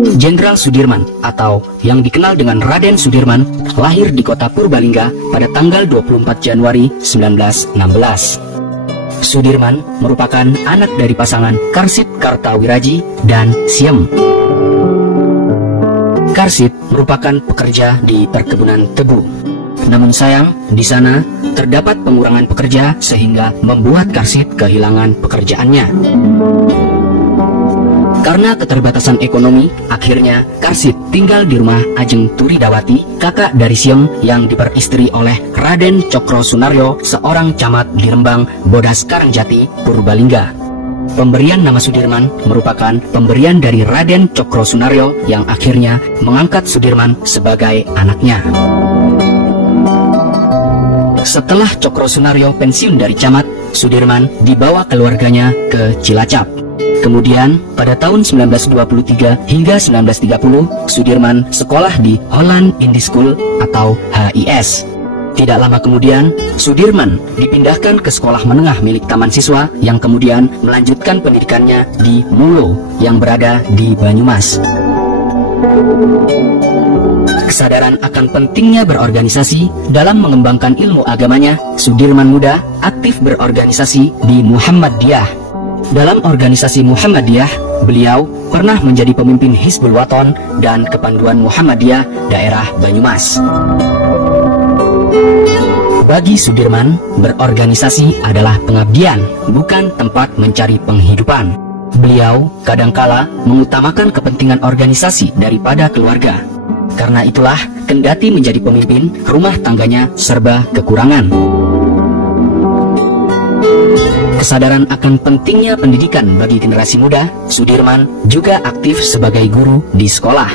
Jenderal Sudirman atau yang dikenal dengan Raden Sudirman lahir di kota Purbalingga pada tanggal 24 Januari 1916. Sudirman merupakan anak dari pasangan Karsit Kartawiraji dan Siem. Karsit merupakan pekerja di perkebunan tebu. Namun sayang, di sana terdapat pengurangan pekerja sehingga membuat Karsit kehilangan pekerjaannya. Karena keterbatasan ekonomi, akhirnya Karsit tinggal di rumah Ajeng Turidawati, kakak dari Siem yang diperistri oleh Raden Cokro Sunaryo, seorang camat di Rembang, Bodas Karangjati, Purbalingga. Pemberian nama Sudirman merupakan pemberian dari Raden Cokro Sunaryo yang akhirnya mengangkat Sudirman sebagai anaknya. Setelah Cokro Sunaryo pensiun dari camat, Sudirman dibawa keluarganya ke Cilacap. Kemudian, pada tahun 1923 hingga 1930, Sudirman sekolah di Holland Indie School atau HIS. Tidak lama kemudian, Sudirman dipindahkan ke sekolah menengah milik Taman Siswa yang kemudian melanjutkan pendidikannya di Mulo yang berada di Banyumas. Kesadaran akan pentingnya berorganisasi dalam mengembangkan ilmu agamanya, Sudirman muda aktif berorganisasi di Muhammadiyah. Dalam organisasi Muhammadiyah, beliau pernah menjadi pemimpin Hizbul Waton dan Kepanduan Muhammadiyah daerah Banyumas. Bagi Sudirman, berorganisasi adalah pengabdian, bukan tempat mencari penghidupan. Beliau kadangkala mengutamakan kepentingan organisasi daripada keluarga. Karena itulah, kendati menjadi pemimpin, rumah tangganya serba kekurangan. Kesadaran akan pentingnya pendidikan bagi generasi muda, Sudirman juga aktif sebagai guru di sekolah.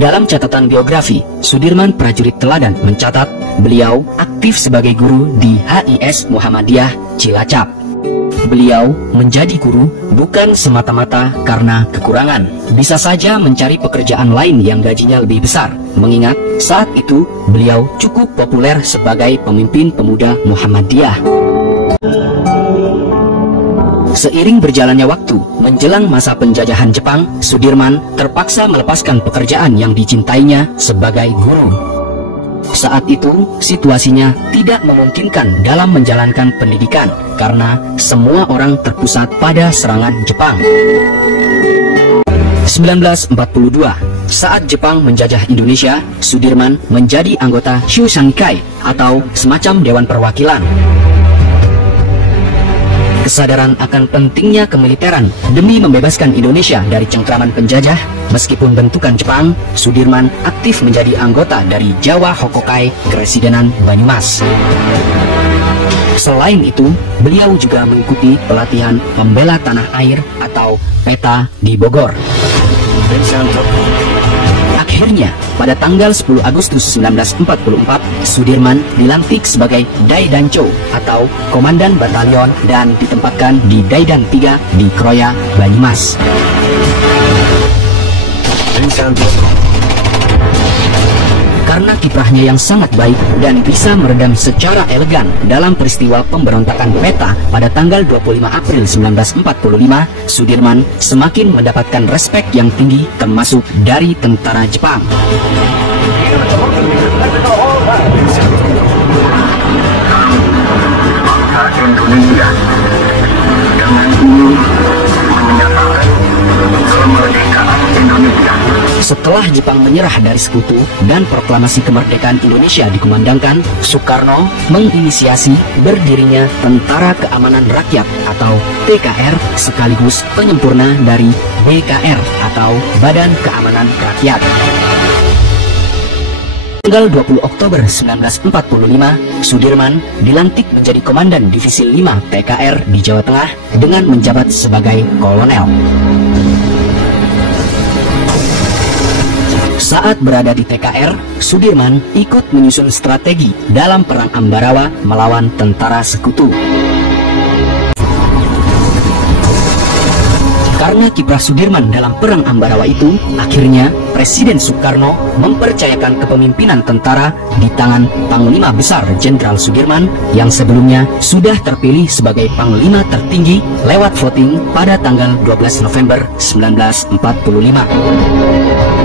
Dalam catatan biografi, Sudirman prajurit teladan mencatat beliau aktif sebagai guru di HIS Muhammadiyah Cilacap. Beliau menjadi guru bukan semata-mata karena kekurangan. Bisa saja mencari pekerjaan lain yang gajinya lebih besar, mengingat saat itu beliau cukup populer sebagai pemimpin pemuda Muhammadiyah. Seiring berjalannya waktu, menjelang masa penjajahan Jepang, Sudirman terpaksa melepaskan pekerjaan yang dicintainya sebagai guru. Saat itu, situasinya tidak memungkinkan dalam menjalankan pendidikan karena semua orang terpusat pada serangan Jepang. 1942, saat Jepang menjajah Indonesia, Sudirman menjadi anggota Shushankai atau semacam Dewan Perwakilan. Kesadaran akan pentingnya kemiliteran demi membebaskan Indonesia dari cengkraman penjajah, meskipun bentukan Jepang, Sudirman aktif menjadi anggota dari Jawa Hokokai Keresidenan Banyumas. Selain itu, beliau juga mengikuti pelatihan pembela tanah air atau PETA di Bogor. Akhirnya, pada tanggal 10 Agustus 1944, Sudirman dilantik sebagai Daidancho atau Komandan Batalion dan ditempatkan di Daidan 3 di Kroya, Banyumas. Karena kiprahnya yang sangat baik dan bisa meredam secara elegan dalam peristiwa pemberontakan PETA pada tanggal 25 April 1945, Sudirman semakin mendapatkan respek yang tinggi termasuk dari tentara Jepang. Indonesia dengan ini menyatakan kemerdekaan Indonesia. Setelah Jepang menyerah dari sekutu dan proklamasi kemerdekaan Indonesia dikumandangkan, Soekarno menginisiasi berdirinya Tentara Keamanan Rakyat atau TKR sekaligus penyempurna dari BKR atau Badan Keamanan Rakyat. Tanggal 20 Oktober 1945, Sudirman dilantik menjadi Komandan Divisi 5 TKR di Jawa Tengah dengan menjabat sebagai kolonel. Saat berada di TKR, Sudirman ikut menyusun strategi dalam Perang Ambarawa melawan tentara sekutu. Karena kiprah Sudirman dalam Perang Ambarawa itu, akhirnya Presiden Soekarno mempercayakan kepemimpinan tentara di tangan Panglima Besar Jenderal Sudirman yang sebelumnya sudah terpilih sebagai Panglima tertinggi lewat voting pada tanggal 12 November 1945.